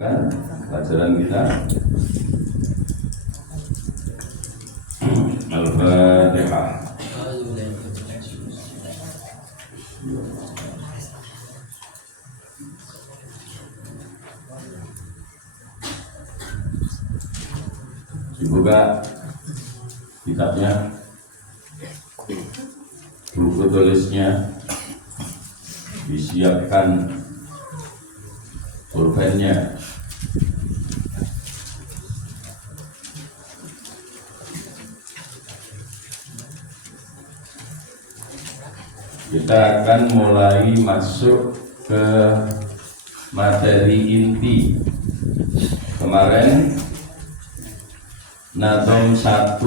Kan pelajaran kita Al-Fatihah. Dibuka kitabnya, buku tulisnya, disiapkan pulpennya. Kita akan mulai masuk ke materi inti. Kemarin Nadom 1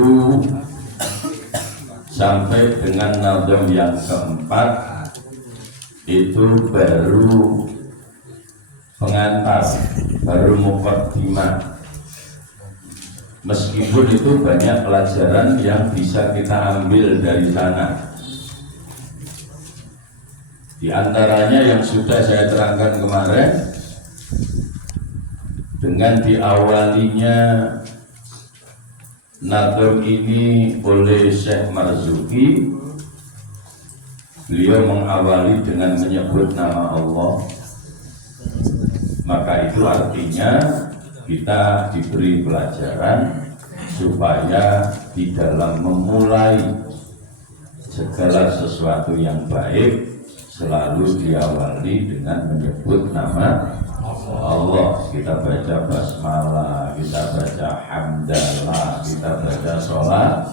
sampai dengan nadom yang keempat itu baru pengantar, baru muqaddimah. Meskipun itu banyak pelajaran yang bisa kita ambil dari sana. Di antaranya yang sudah saya terangkan kemarin, dengan diawalinya nadom ini oleh Syekh Marzuki, beliau mengawali dengan menyebut nama Allah. Maka itu artinya kita diberi pelajaran supaya di dalam memulai segala sesuatu yang baik selalu diawali dengan menyebut nama Allah. Kita baca basmalah, kita baca hamdalah, kita baca sholawat.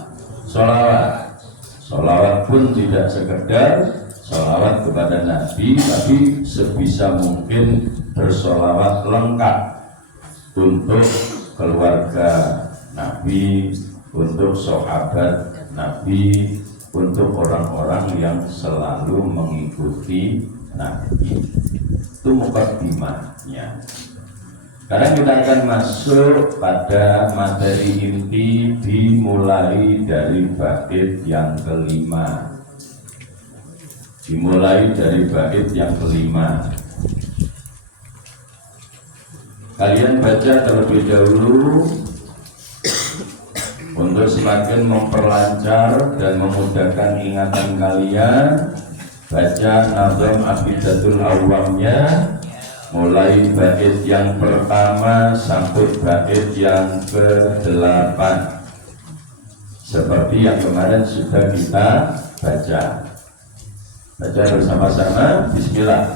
Sholawat pun tidak sekedar sholawat kepada Nabi, tapi sebisa mungkin bersolawat lengkap untuk keluarga Nabi, untuk sahabat Nabi, untuk orang-orang yang selalu mengikuti Nabi. Itu muqaddimahnya. Sekarang kita akan masuk pada materi inti, dimulai dari bait yang kelima. Dimulai dari bait yang kelima. Kalian baca terlebih dahulu untuk semakin memperlancar dan memudahkan ingatan kalian. Baca Nadom Aqidatul Awwamnya, mulai bait yang pertama sampai bait yang ke-8, seperti yang kemarin sudah kita baca. Baca bersama-sama. Bismillah.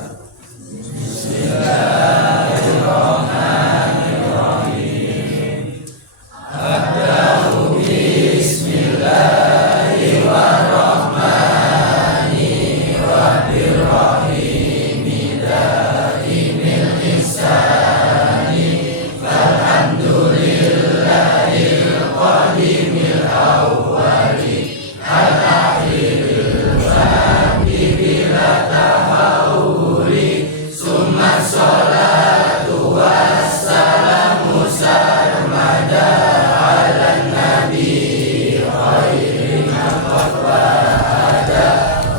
Bismillahirrahmanirrahim. Abda'u bismillahirrahmanirrahim. Daimil insani falhamdulillahil qadimil awwali al-akhiril baqi bila tahawuri summa sholatu wassalamu sarmada ala nabi khairin qadwada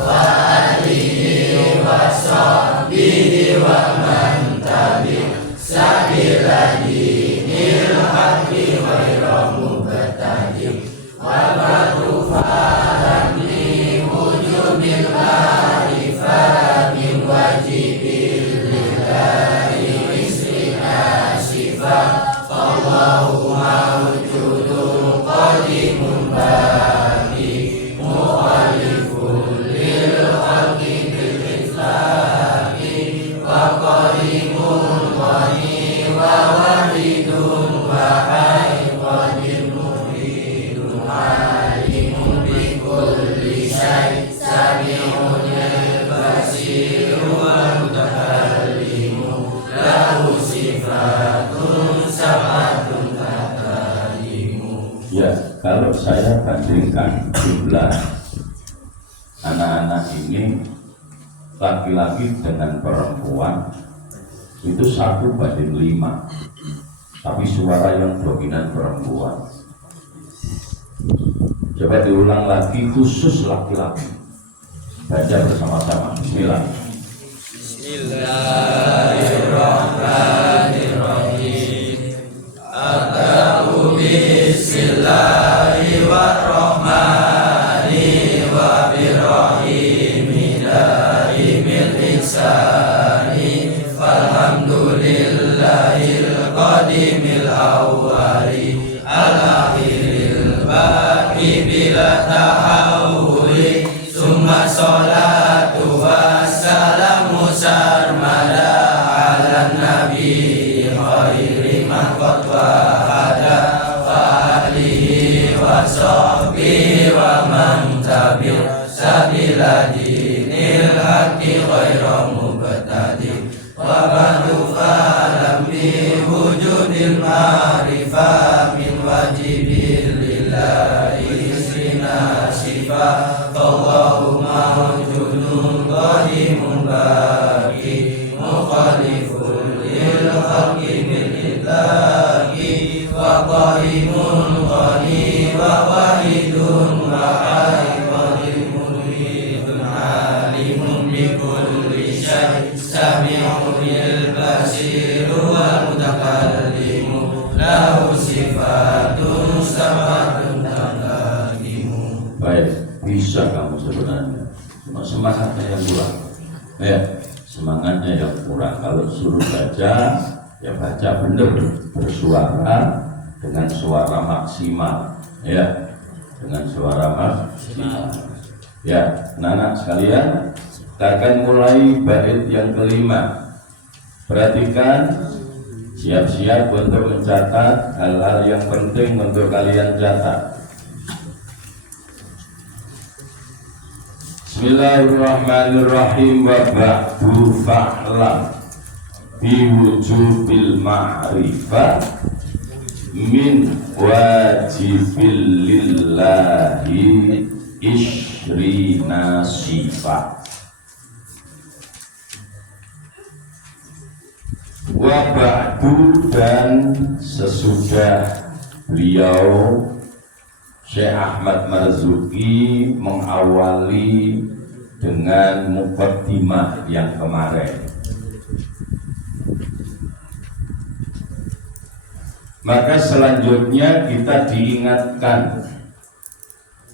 wa alihi wa sahbihi wa man tabi sabila dinil haqqi ghairu mubtadi wa ba'du fa'amni wujubil ma'rifah min wajibil lillahi isrina sifat Allahu mawjudun qadimun baqi mukhalifun lil khalqi bil islami wa qarimun ghani wa wahidun wa hayyun muridun alimun bi kulli syai' sami'un basirun wa mutakallimun lahu sifatun sabatun takalimu. Ya, kalau saya bandingkan jumlah anak-anak ini, laki-laki dengan perempuan, itu 1:5, tapi suara yang dominan perempuan. Coba diulang lagi, khusus laki-laki. Baca bersama-sama. Bismillah. Bismillahirrahmanirrahim. ilahil qadimil awwali al-akhiril baqi bila tahawuli summa sholatu wassalamu sarmada ala nabi khairi man qad wahada wa alihi wa sahbihi wa man tabi'a sabila dinil haqqi khairu mubtadi wa ba'du fa'lam bi wujudil ma'rifah min wajibil lillahi isrina syifa Allahumma wujudun qadimun baqi mukhalifun lil khalqi min itlaqi wa qaimun ghani wa wahidun wa sami'un bil basir wal mutakallimu lahu sifatun sabatun taqdimu. Baik, bisa kamu sebenarnya, cuma semangatnya yang kurang. Ya, semangatnya yang kurang. Kalau suruh baca, ya baca benar, bersuara dengan suara maksimal. Ya, dengan suara maksimal. Ya, anak-anak sekalian, kita akan mulai bait yang kelima. Perhatikan, siap-siap untuk mencatat hal-hal yang penting untuk kalian catat. Bismillahirrahmanirrahim. Wa ba'du fa'lam biwujubil ma'rifah min wajibil lillahi ishrina sifat. Wa ba'du, dan sesudah beliau Syekh Ahmad Marzuki mengawali dengan muqaddimah yang kemarin, maka selanjutnya kita diingatkan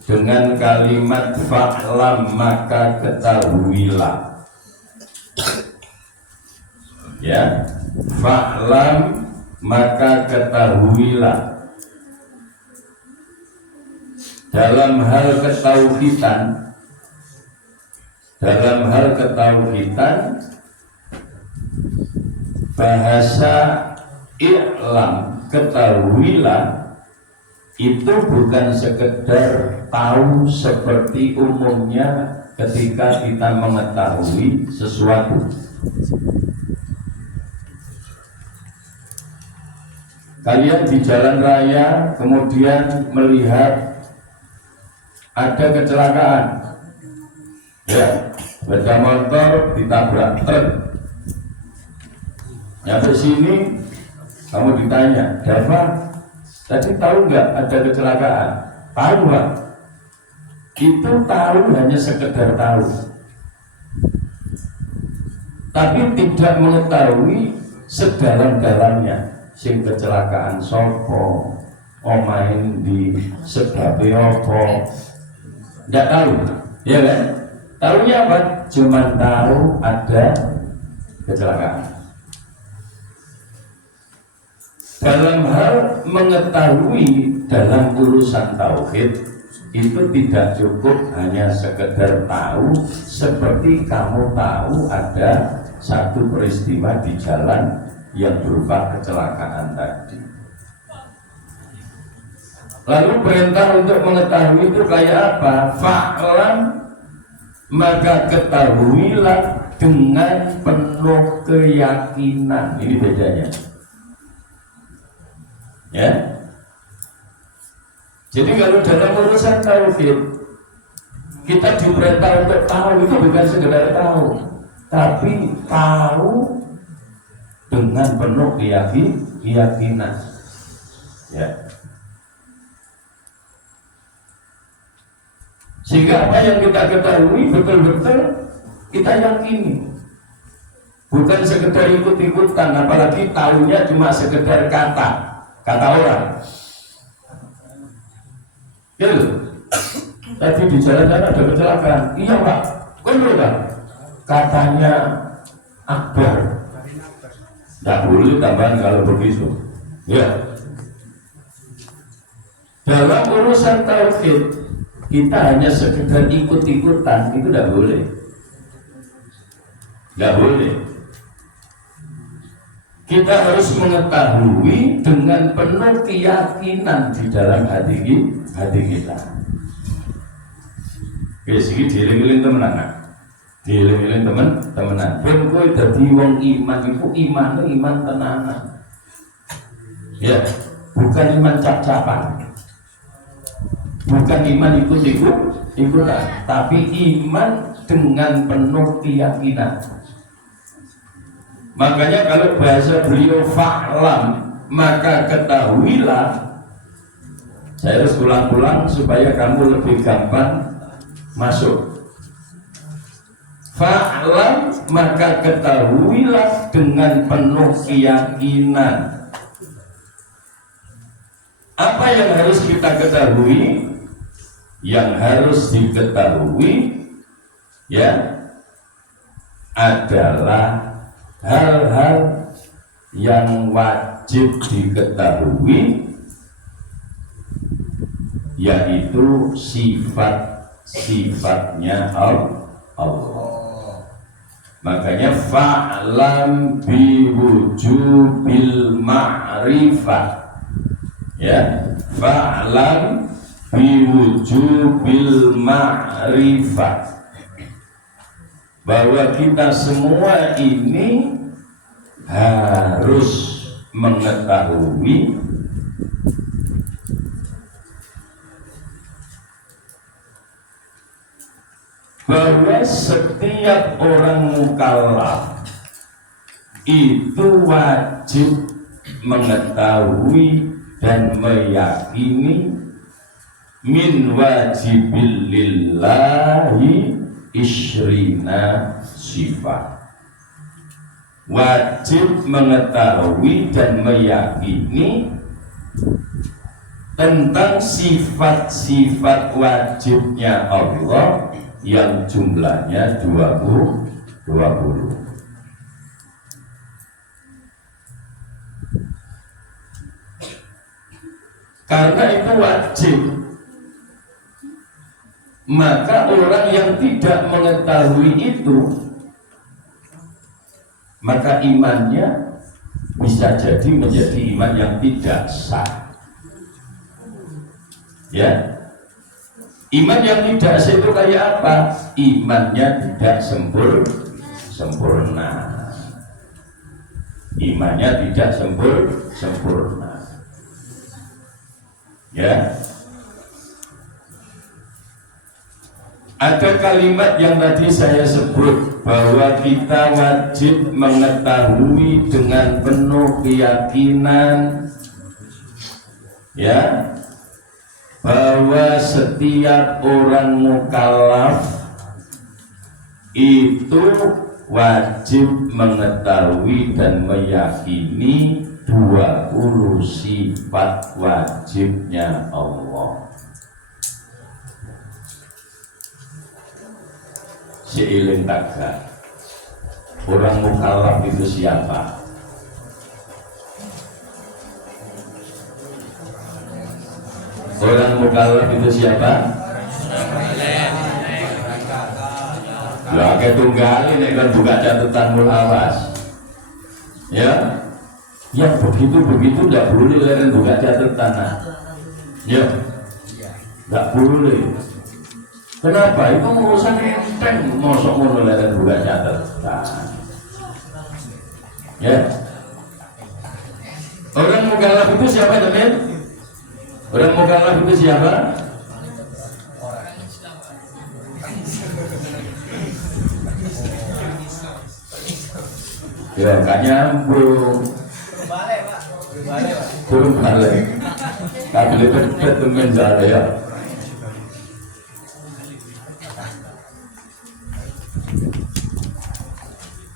dengan kalimat fa'lam, maka ketahuilah. Ya, fa'lam, maka ketahuilah. Dalam hal ketauhidan, bahasa i'lam, ketahuilah, itu bukan sekedar tahu seperti umumnya ketika kita mengetahui sesuatu. Kalian di jalan raya kemudian melihat ada kecelakaan, ya, sepeda motor ditabrak truk. Nyampe sini kamu ditanya, Dava, tadi tahu nggak ada kecelakaan? Tahu, Pak. Itu tahu hanya sekedar tahu, tapi tidak mengetahui sedalam-dalamnya. Sing kecelakaan sopo, omain di sebabe opo, nggak tahu, ya kan? Tahunya apa? Cuman tahu ada kecelakaan. Dalam hal mengetahui dalam urusan tauhid itu tidak cukup hanya sekedar tahu, seperti kamu tahu ada satu peristiwa di jalan yang berupa kecelakaan tadi. Lalu perintah untuk mengetahui itu kayak apa? Fa'lam, maka ketahuilah dengan penuh keyakinan. Ini bedanya, ya. Jadi kalau dalam urusan tauhid, kita diperintah untuk tahu, itu bukan sekedar tahu, tapi tahu dengan penuh keyakinan, ya. Sehingga apa yang kita ketahui betul-betul kita yakini, bukan sekedar ikut-ikutan, apalagi tahunya cuma sekedar kata orang. Gitu. Tadi di jalan-jalan ada kecelakaan. Iya Pak, betul Pak. Katanya Akbar. Tidak boleh tambahan kalau begitu. Ya. Dalam urusan tauhid kita hanya sekedar ikut-ikutan, itu tidak boleh. Tidak boleh. Kita harus mengetahui dengan penuh keyakinan di dalam hati kita. Segi dieling-eling temenan. Dieling-eling temenan. Ben kowe dadi wong iman iku iman tenanan. Ya, bukan iman cap-capan. Bukan iman ikut-ikutan, tapi iman dengan penuh keyakinan. Makanya kalau bahasa beliau fa'lam, maka ketahuilah. Saya harus ulang-ulang supaya kamu lebih gampang masuk. Fa'lam, maka ketahuilah dengan penuh keyakinan. Apa yang harus kita ketahui? Yang harus diketahui ya adalah hal-hal yang wajib diketahui, yaitu sifat-sifatnya Allah. Makanya fa'lam biwujubil ma'rifah, ya, fa'lam biwujubil ma'rifah, bahwa kita semua ini harus mengetahui bahwa setiap orang mukallaf itu wajib mengetahui dan meyakini min wajibil lillahi isyrina sifat. Wajib mengetahui dan meyakini tentang sifat-sifat wajibnya Allah yang jumlahnya 20. Karena itu wajib, maka orang yang tidak mengetahui itu, maka imannya bisa jadi menjadi iman yang tidak sah. Ya, iman yang tidak sah itu kayak apa? Imannya tidak sempurna. Imannya tidak sempurna. Ya. Ada kalimat yang tadi saya sebut bahwa kita wajib mengetahui dengan penuh keyakinan, ya, bahwa setiap orang mukallaf itu wajib mengetahui dan meyakini 20 sifat wajibnya Allah. Seiling taga, orang mukallaf itu siapa? Orang mukallaf itu siapa? Ya, kayak tunggalin kan buka catatan mulawas. Ya, yang begitu tidak boleh kan buka catatan. Ya, tidak boleh. Kenapa? Itu urusan enteng, mosok ngono lek buka catatan. Ya. Orang mukallaf itu siapa, teman? Orang mukallaf itu siapa? Ya, gak nyambung. Belum balik. Tapi lebih temen saya ya.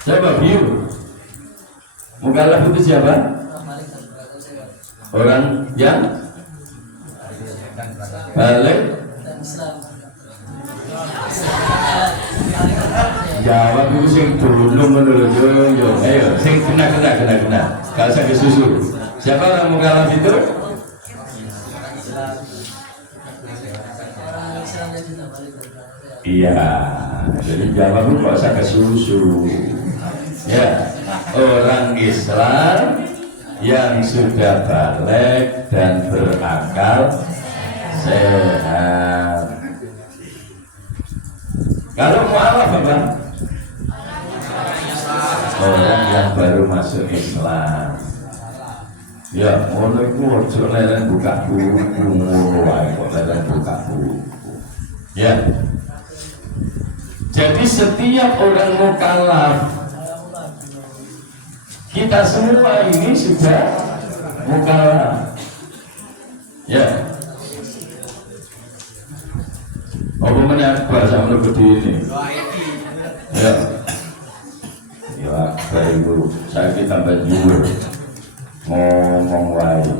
Siapa view? Mukallaf itu siapa? Orang yang balik jawab itu sing dulu menurut yo. Ayo, sing kena. Gak usah kesusu. Siapa orang mukallaf itu? Iya, jadi jawab itu gak usah kesusu. Ya, orang Islam yang sudah balik dan berakal sehat. Kalau mualaf apa? Orang yang baru masuk Islam. Ya, mulai ojo leren buka buku, mulai kok leren buka buku. Ya. Jadi setiap orang mukallaf, kita semua ini sudah mukallaf. Ya. Apa menyang bahasa menurut ini? Ya. Ya, baru saya kita tambah jujur ngomong wae.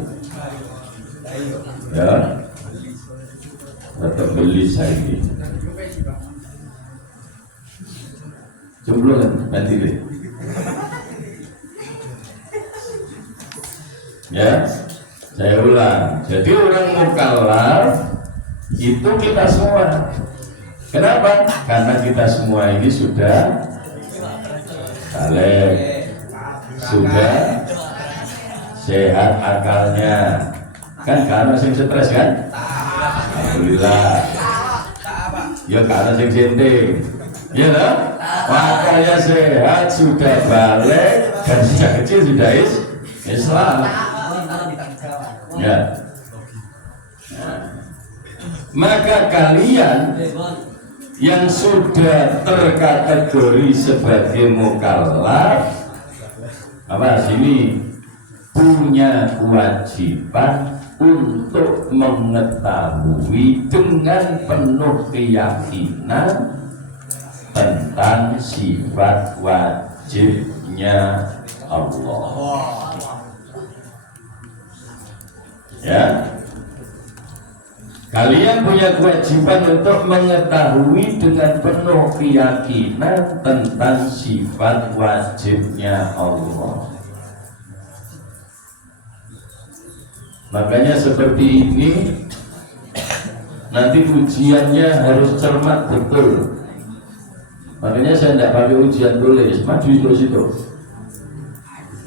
Ya. Tetap beli saya ini. Jomblo kan nanti deh. Ya, saya ulang. Jadi orang mukallaf itu kita semua. Kenapa? Karena kita semua ini sudah balik, sudah sehat akalnya. Kan karena sing stres kan? Alhamdulillah. Ya karena sing senting. Ya lah. Makanya sehat, sudah balik, dan sejak kecil sudah Islam. Ya. Nah. Maka kalian yang sudah terkategori sebagai mukallaf, apa sini punya kewajiban untuk mengetahui dengan penuh keyakinan tentang sifat wajibnya Allah. Ya, kalian punya kewajiban untuk mengetahui dengan penuh keyakinan tentang sifat wajibnya Allah. Makanya seperti ini nanti ujiannya harus cermat betul. Makanya saya tidak pakai ujian tulis, maju itu situ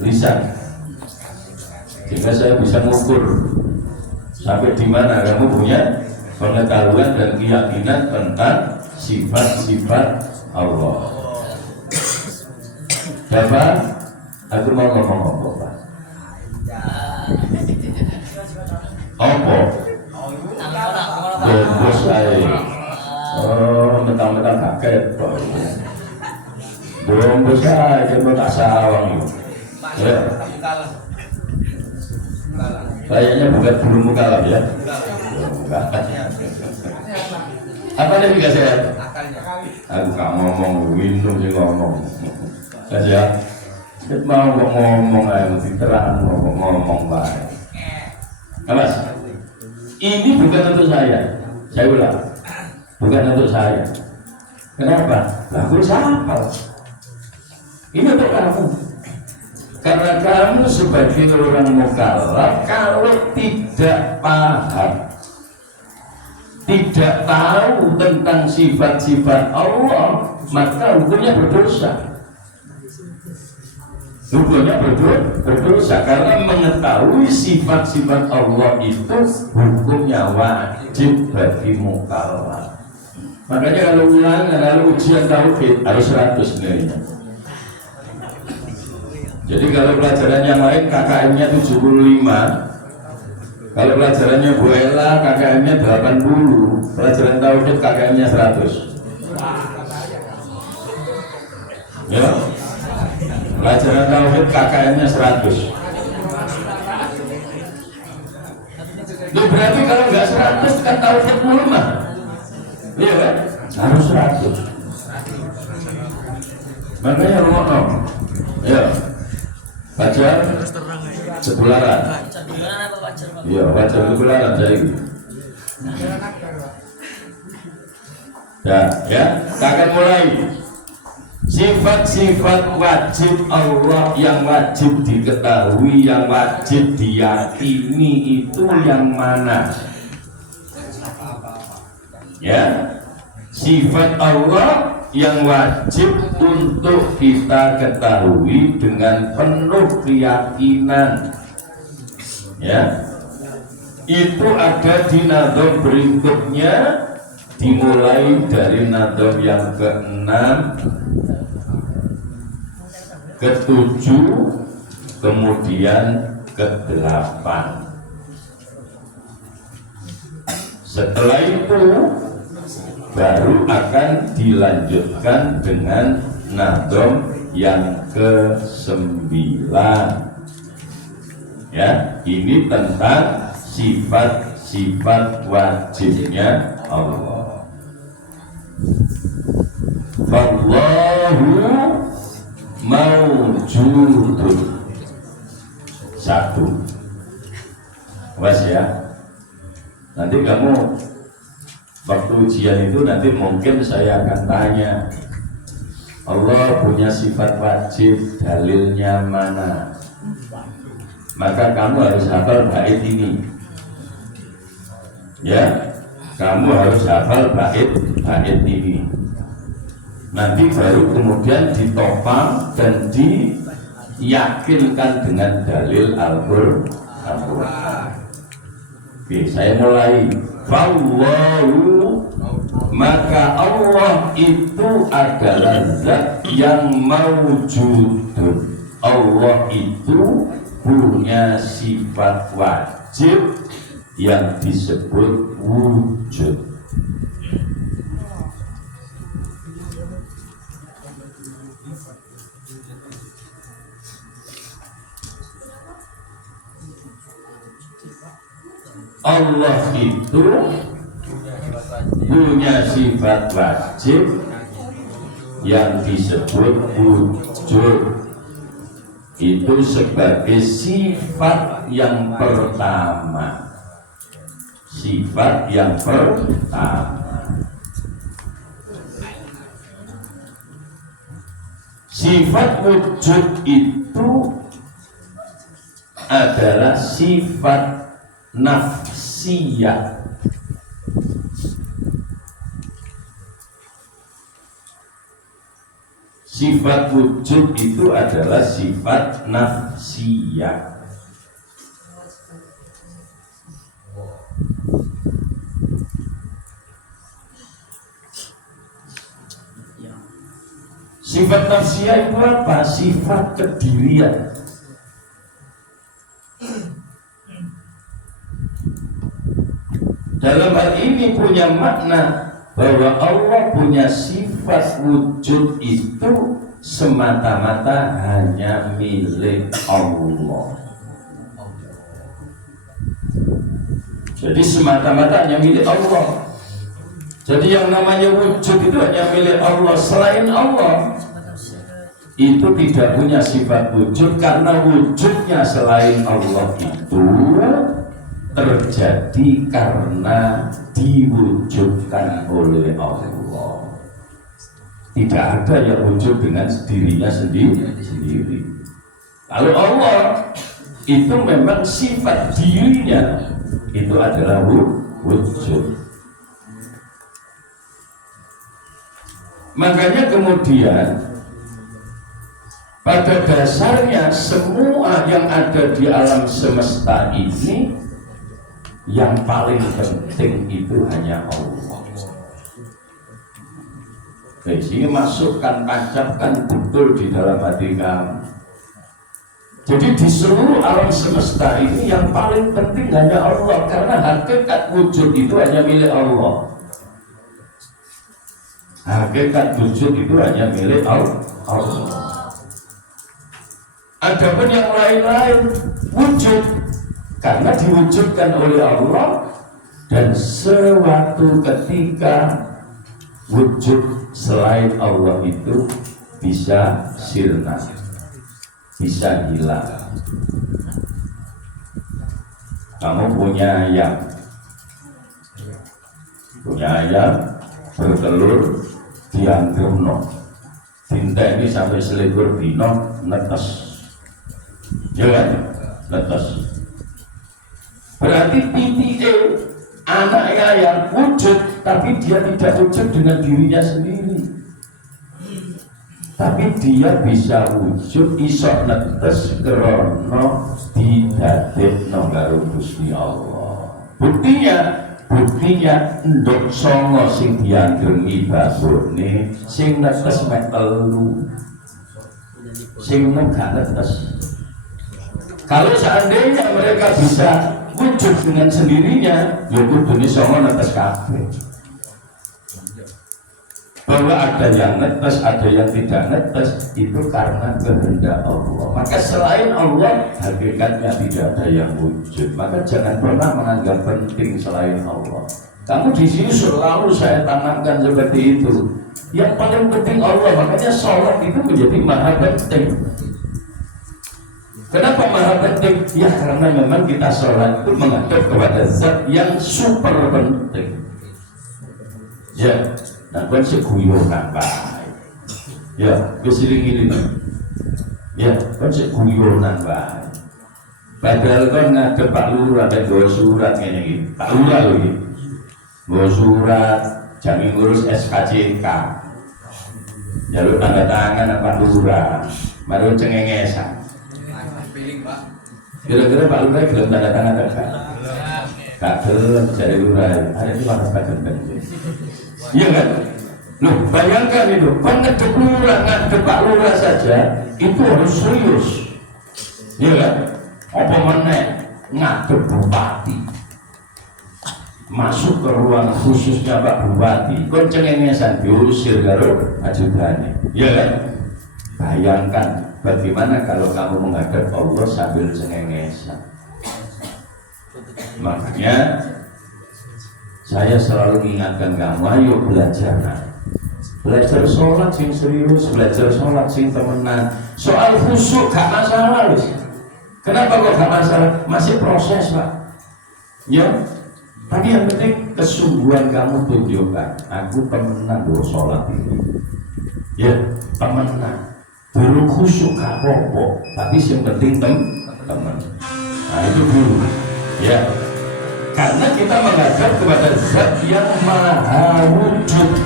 lisan, sehingga saya bisa mengukur sampai di mana kamu punya pengetahuan dan keyakinan tentang sifat-sifat Allah. Bapak, aku mau ngomong apa, Pak? Apa? Bos saya. Oh, mentang-mentang kaget, Pak. Belum bisa, jangan tak sawang. Ya. Kayaknya bukan belum mukallaf ya. Apa nih juga saya? Aku gak ngomong, minum sih ngomong. Saja. Kita mau ngomong aja, mesti terang ngomong baik. Mas, ini bukan untuk saya. Saya ulang. Bukan untuk saya. Kenapa? Aku hafal. Ini untuk kamu. Karena kamu sebagai orang mukallaf, kalau tidak paham, tidak tahu tentang sifat-sifat Allah, maka hukumnya berdosa. Hukumnya berdosa karena mengetahui sifat-sifat Allah itu hukumnya wajib bagi mukallaf. Makanya kalau ulangan, kalau ujian tauhid harus 100 nilainya. Jadi kalau pelajaran yang lain KKM-nya 75, kalau pelajarannya Bu Ella KKM-nya 80, pelajaran tauhid KKM-nya 100. Ya. Pelajaran tauhid KKM-nya 100. Itu berarti kalau nggak 100 kan tauhid mulu mah. Iya kan? Harus 100. Makanya ngomong. Ya. Baca sebularan. Iya, baca sebularan jadi. Ya, ya. Kita akan mulai. Sifat-sifat wajib Allah yang wajib diketahui, yang wajib diyakini itu yang mana? Ya, sifat Allah yang wajib untuk kita ketahui dengan penuh keyakinan, ya, itu ada di nadom berikutnya, dimulai dari nadom yang ke-6, ke-7, kemudian ke-8. Setelah itu baru akan dilanjutkan dengan nadom yang ke-9. Ya, ini tentang sifat-sifat wajibnya Allah. Wallahu mawjudun. 1. Was ya. Nanti kamu waktu ujian itu nanti mungkin saya akan tanya, Allah punya sifat wajib, dalilnya mana? Maka kamu harus hafal bait ini. Ya, kamu harus hafal bait ini. Nanti baru kemudian ditopang dan diyakinkan dengan dalil Al-Qur'an. Oke, saya mulai. Wallahu, maka Allah itu adalah zat yang mawjudun. Allah itu punya sifat wajib yang disebut wujud. Allah itu punya sifat wajib yang disebut wujud. Itu sebagai sifat yang pertama. Sifat yang pertama. Sifat wujud itu adalah sifat nafsiyah. Sifat wujud itu adalah sifat nafsiyah. Sifat nafsiyah itu apa? Sifat kedirian. Dalam hal ini punya makna bahwa Allah punya sifat wujud itu semata-mata hanya milik Allah. Jadi semata-mata hanya milik Allah. Jadi yang namanya wujud itu hanya milik Allah. Selain Allah itu tidak punya sifat wujud, karena wujudnya selain Allah itu terjadi karena diwujudkan oleh Allah. Tidak ada yang wujud dengan dirinya sendiri. Kalau Allah itu memang sifat dirinya itu adalah wujud. Makanya kemudian pada dasarnya semua yang ada di alam semesta ini, yang paling penting itu hanya Allah. Jadi sini masukkan, tancapkan betul di dalam hati kamu. Jadi di seluruh alam semesta ini yang paling penting hanya Allah, karena hakikat wujud itu hanya milik Allah. Hakikat wujud itu hanya milik Allah. Adapun yang lain-lain wujud karena diwujudkan oleh Allah, dan suatu ketika wujud selain Allah itu bisa sirna, bisa hilang. Kamu punya ayam bertelur di dinta ini sampai selikur dino netes. Ya kan? Netes. Berarti PTA anaknya yang wujud, tapi dia tidak wujud dengan dirinya sendiri. Tapi dia bisa wujud isok netes krono didadekno karo Gusti Allah. Buktinya nduk songo sing dianggrengi babone sing netes mek telu. Sing gak netes. Kalau seandainya mereka bisa wujud dengan sendirinya, ya kudune songo netes kabeh. Bahwa ada yang netes, ada yang tidak netes, itu karena kehendak Allah. Maka selain Allah, hakikatnya tidak ada yang wujud. Maka jangan pernah menganggap penting selain Allah. Kamu di sini selalu saya tanamkan seperti itu. Yang paling penting Allah, makanya sholat itu menjadi maha penting. Kenapa maha penting? Ya karena memang kita sholat itu menghadap kepada zat yang super penting. Ya. Nah, kan seguyonan baik. Ya, kesering ini. Ya, kan seguyonan baik. Padahal kan ngadep Pak Lurah ada dua surat ini. Pak Lurah loh ini. Dua surat, jami ngurus SKCK. Jalur tanda tangan Pak Lurah. Baru cengengesan. Kira-kira Pak Lurah belum tanda tangan enggak? Gak belum jadi Lurah. Ada di mana Pak Lurah? Iya kan? Loh, bayangkan itu, pengadep lurah, ngadep Pak Lurah saja itu harus serius. Iya kan? Apa meneh ngadep bupati, masuk ke ruang khususnya Pak Bupati, kon cengengesan diusir karo ajudane. Iya kan? Bayangkan bagaimana kalau kamu menghadap Allah sambil cengengesan. Makanya saya selalu mengingatkan kamu, ayo belajar. Belajar sholat sing serius, belajar sholat sing temenan. Soal khusyuk gak masalah loh. Kenapa kok gak masalah? Masih proses Pak. Ya, tapi yang penting kesungguhan kamu tunjukkan. Aku temenan loh sholat ini. Ya, temenan. Belum khusyuk gak apa-apa, tapi yang penting temen. Nah itu dulu. Ya. Karena kita menghadap kepada zat yang maha wujud.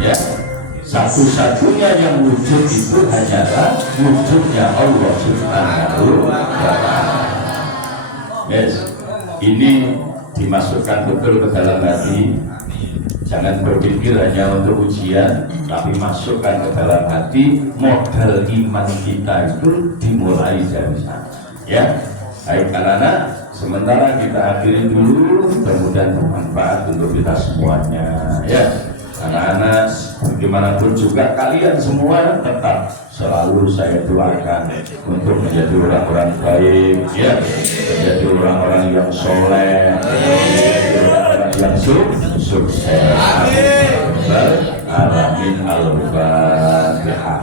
Ya, satu-satunya yang wujud itu hanyalah wujudnya Allah Subhanahu wa ta'ala. Yes, ini dimasukkan betul ke dalam hati. Jangan berpikir hanya untuk ujian, tapi masukkan ke dalam hati. Modal iman kita itu dimulai dari sana. Ya, baik anak-anak. Sementara kita akhiri dulu, mudah-mudahan bermanfaat untuk kita semuanya. Ya, anak-anak, bagaimanapun juga kalian semua tetap selalu saya doakan untuk menjadi orang-orang baik, ya, menjadi orang-orang yang soleh, menjadi orang-orang yang sukses. Amin. Al-Fatihah.